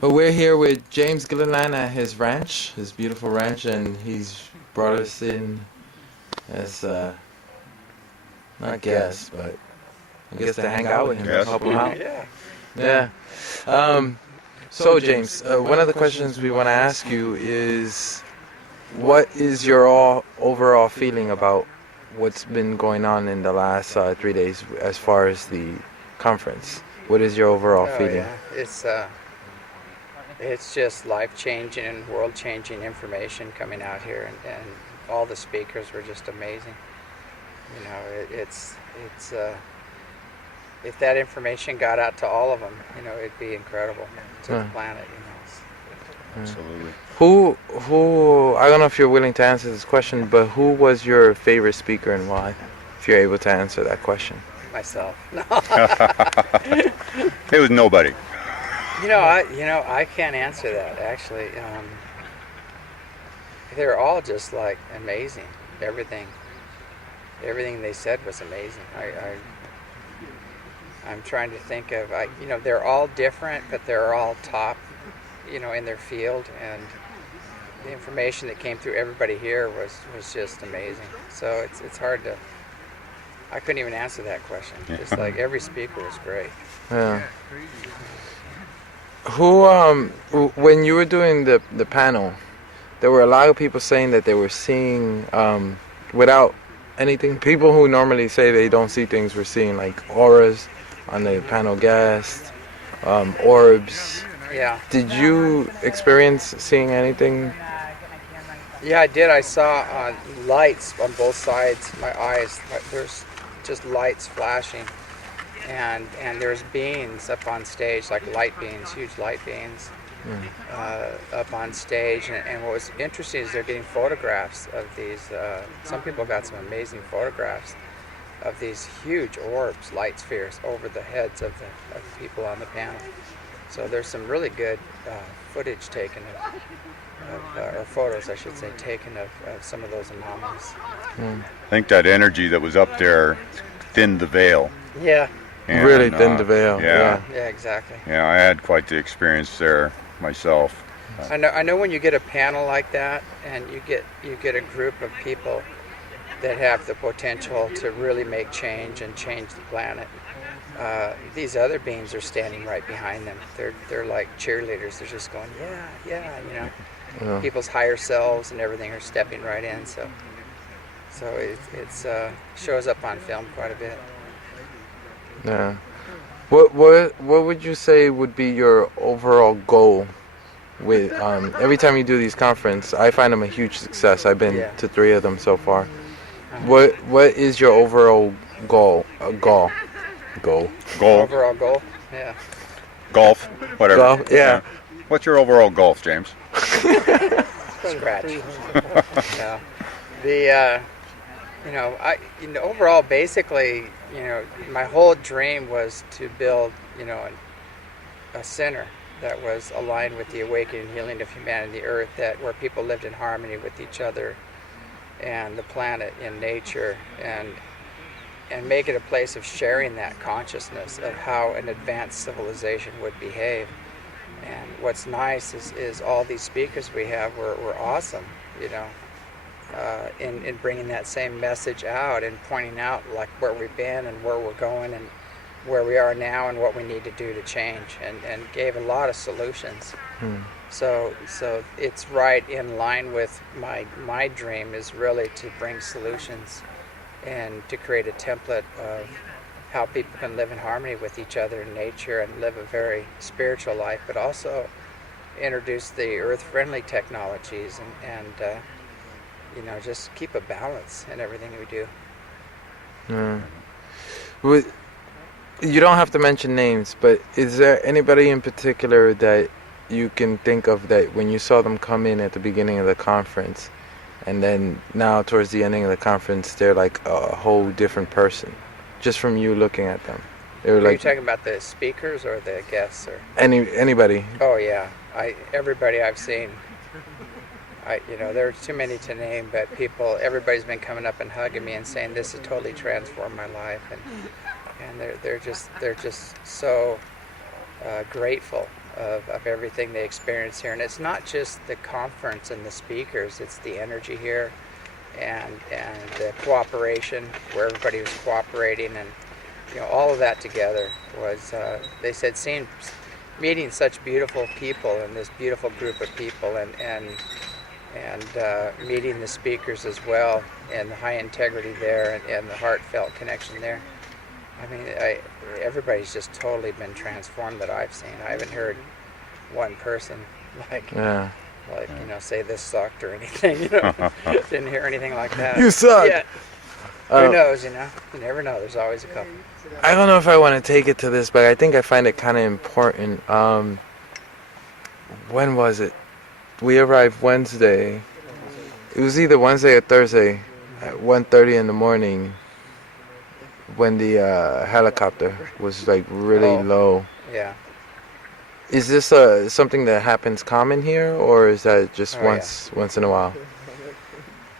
Well, we're here with James Gilliland at his ranch, his beautiful ranch, and he's brought us in as, not guests, but I guess to hang out with him and help him out. Yeah. Yeah. So, James, one of the questions we want to ask you is, what is your overall feeling about what's been going on in the last 3 days as far as the conference? What is your overall feeling? Yeah. It's just life-changing and world-changing information coming out here, and all the speakers were just amazing. You know, it's if that information got out to all of them, you know, it'd be incredible to the planet. You know. Absolutely. Who? I don't know if you're willing to answer this question, but who was your favorite speaker and why? If you're able to answer that question. Myself. No. It was nobody. I can't answer that actually. They're all just like amazing. Everything they said was amazing. I'm trying to think of. They're all different, but they're all top, in their field, and the information that came through everybody here was just amazing. So it's hard to. I couldn't even answer that question. Just like every speaker was great. Yeah. When you were doing the panel, there were a lot of people saying that they were seeing, without anything, people who normally say they don't see things were seeing like auras on the panel guests, orbs. Yeah. Did you experience seeing anything? Yeah, I did. I saw lights on both sides. My eyes, there's just lights flashing. And there's beings up on stage, like light beings, huge light beings, up on stage. And what was interesting is they're getting photographs of these. Some people got some amazing photographs of these huge orbs, light spheres, over the heads of the people on the panel. So there's some really good footage taken or photos, I should say, taken of some of those anomalies. I think that energy that was up there thinned the veil. Yeah. And, really thinned the veil. Yeah, exactly. Yeah, I had quite the experience there myself. I know when you get a panel like that, and you get a group of people that have the potential to really make change and change the planet. These other beings are standing right behind them. They're like cheerleaders. They're just going, yeah. People's higher selves and everything are stepping right in. So it's shows up on film quite a bit. Yeah. What would you say would be your overall goal with every time you do these conferences? I find them a huge success. I've been to 3 of them so far. What is your overall goal? Overall goal? Yeah. Golf, whatever. Golf, yeah. What's your overall golf, James? Scratch. Yeah. Overall, basically, my whole dream was to build, a center that was aligned with the awakening and healing of humanity, the earth, where people lived in harmony with each other and the planet and nature, and make it a place of sharing that consciousness of how an advanced civilization would behave. And what's nice is all these speakers we have were awesome, in bringing that same message out and pointing out like where we've been and where we're going and where we are now and what we need to do to change, and gave a lot of solutions. So it's right in line with my dream is really to bring solutions and to create a template of how people can live in harmony with each other and nature and live a very spiritual life, but also introduce the earth-friendly technologies and just keep a balance in everything we do. You don't have to mention names, but is there anybody in particular that you can think of that when you saw them come in at the beginning of the conference, and then now towards the ending of the conference, they're like a whole different person, just from you looking at them? Are you talking about the speakers or the guests or anybody? Oh yeah, everybody I've seen. There are too many to name, but everybody's been coming up and hugging me and saying this has totally transformed my life, and they're just so grateful of everything they experience here. And it's not just the conference and the speakers, it's the energy here and the cooperation, where everybody was cooperating, and all of that together was, they said, meeting such beautiful people and this beautiful group of people, and meeting the speakers as well, and the high integrity there, and the heartfelt connection there. I mean, everybody's just totally been transformed that I've seen. I haven't heard one person say this sucked or anything. Didn't hear anything like that. You suck. Yeah. Who knows? You never know. There's always a couple. I don't know if I want to take it to this, but I think I find it kind of important. When was it? We arrived Wednesday. It was either Wednesday or Thursday at 1:30 in the morning when the helicopter was like really low. Yeah. Is this something that happens common here, or is that just once in a while?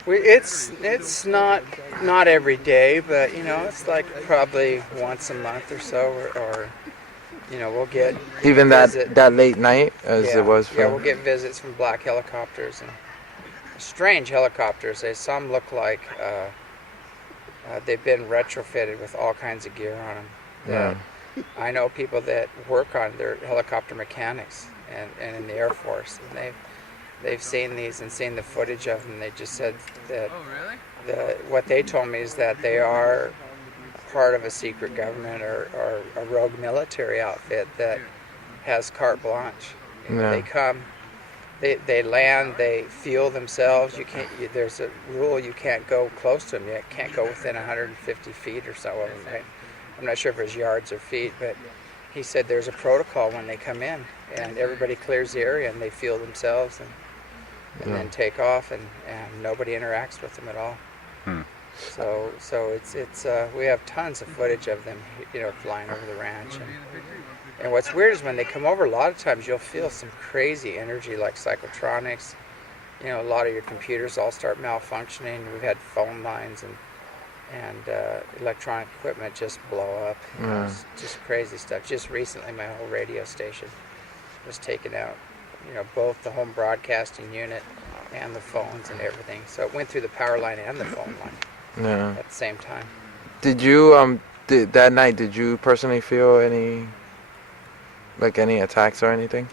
It's not every day, but it's like probably once a month or so, or we'll get even that late night as it was. We'll get visits from black helicopters and strange helicopters. Some look like they've been retrofitted with all kinds of gear on them. I know people that work on, they're helicopter mechanics and in the Air Force, and they've seen these and seen the footage of them. They just said that what they told me is that they are part of a secret government or a rogue military outfit that has carte blanche. They come, they land, they fuel themselves. There's a rule, you can't go close to them. You can't go within 150 feet or so of them. Right? I'm not sure if it's yards or feet, but he said there's a protocol when they come in, and everybody clears the area and they fuel themselves and then take off, and nobody interacts with them at all. So it's we have tons of footage of them, flying over the ranch. And what's weird is when they come over, a lot of times you'll feel some crazy energy, like psychotronics. A lot of your computers all start malfunctioning. We've had phone lines and electronic equipment just blow up. It's just crazy stuff. Just recently, my whole radio station was taken out. Both the home broadcasting unit and the phones and everything. So it went through the power line and the phone line at the same time. Did you that night? Did you personally feel any attacks or anything?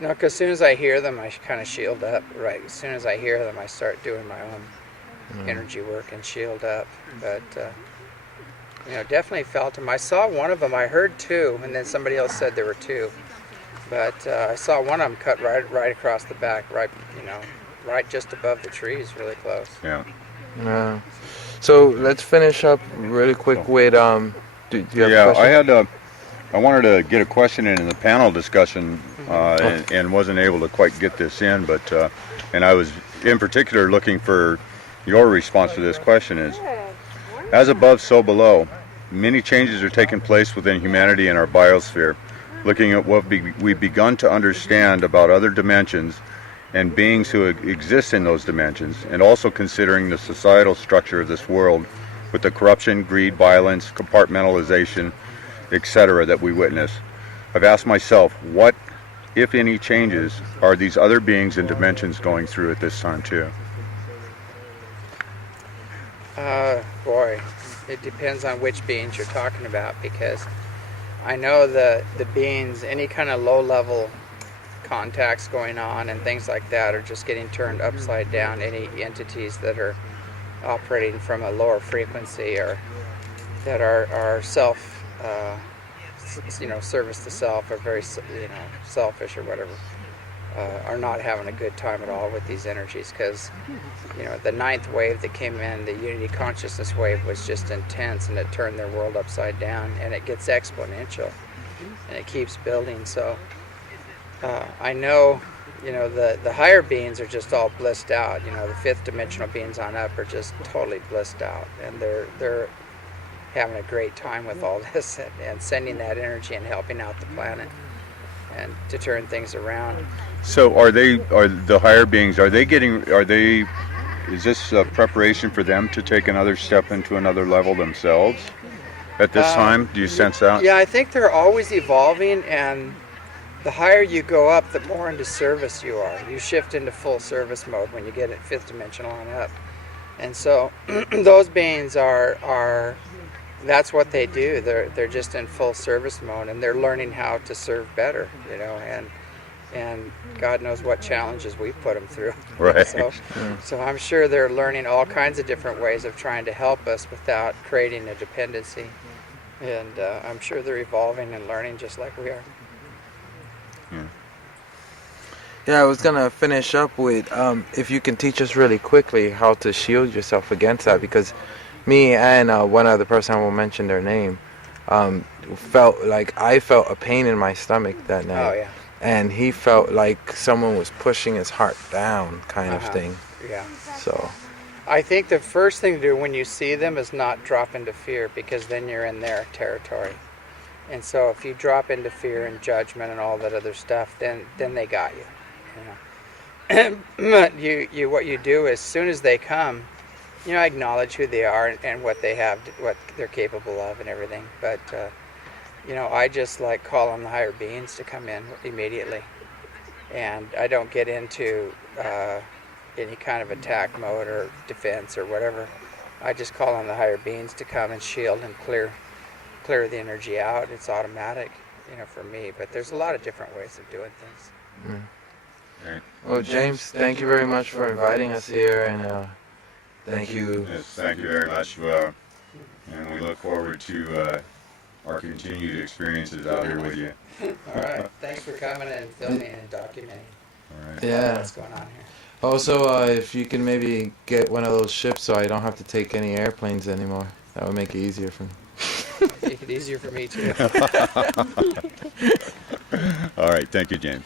No, because as soon as I hear them, I kind of shield up. Right. As soon as I hear them, I start doing my own energy work and shield up. But definitely felt them. I saw one of them. I heard two, and then somebody else said there were two. But I saw one of them cut right across the back, right just above the trees, really close. Yeah. So let's finish up really quick with do you have a question? I wanted to get a question in the panel discussion, and wasn't able to quite get this in, but and I was in particular looking for your response to this question is, as above, so below. Many changes are taking place within humanity and our biosphere. Looking at what we've begun to understand about other dimensions and beings who exist in those dimensions, and also considering the societal structure of this world with the corruption, greed, violence, compartmentalization, etc. that we witness. I've asked myself, what, if any, changes are these other beings and dimensions going through at this time too? Boy, it depends on which beings you're talking about, because I know the beings, any kind of low-level contacts going on and things like that are just getting turned upside down. Any entities that are operating from a lower frequency or that are self, service to self, or very, selfish or whatever, are not having a good time at all with these energies, because the ninth wave that came in, the unity consciousness wave, was just intense, and it turned their world upside down, and it gets exponential and it keeps building. So I know the higher beings are just all blissed out. The fifth dimensional beings on up are just totally blissed out, and they're having a great time with all this and sending that energy and helping out the planet and to turn things around. So are the higher beings, is this a preparation for them to take another step into another level themselves at this time? Do you sense that? Yeah, I think they're always evolving, and the higher you go up, the more into service you are. You shift into full service mode when you get at fifth dimensional and up. And so those beings are that's what they do. They're just in full service mode, and they're learning how to serve better, you know, and God knows what challenges we put them through. Right. So I'm sure they're learning all kinds of different ways of trying to help us without creating a dependency. And I'm sure they're evolving and learning just like we are. Yeah, I was gonna finish up with if you can teach us really quickly how to shield yourself against that, because me and one other person, I won't mention their name, felt like I felt a pain in my stomach that night. Oh, yeah. And he felt like someone was pushing his heart down, kind of thing. Yeah. So I think the first thing to do when you see them is not drop into fear, because then you're in their territory. And so if you drop into fear and judgment and all that other stuff, then they got you. You know? But what you do is, as soon as they come, you know, acknowledge who they are and what they have, what they're capable of, and everything. But you know, I just like call on the higher beings to come in immediately, and I don't get into any kind of attack mode or defense or whatever. I just call on the higher beings to come and shield and clear the energy out. It's automatic, you know, for me. But there's a lot of different ways of doing things. Mm. Right. Well, James, thank you very much for inviting us here, and thank you. Yes, thank you very much. And we look forward to our continued experiences out here with you. All right. Thanks for coming and filming and documenting All right. Yeah. what's going on here. Also, if you can maybe get one of those ships so I don't have to take any airplanes anymore, that would make it easier for me. Make it easier for me too. All right. Thank you, James.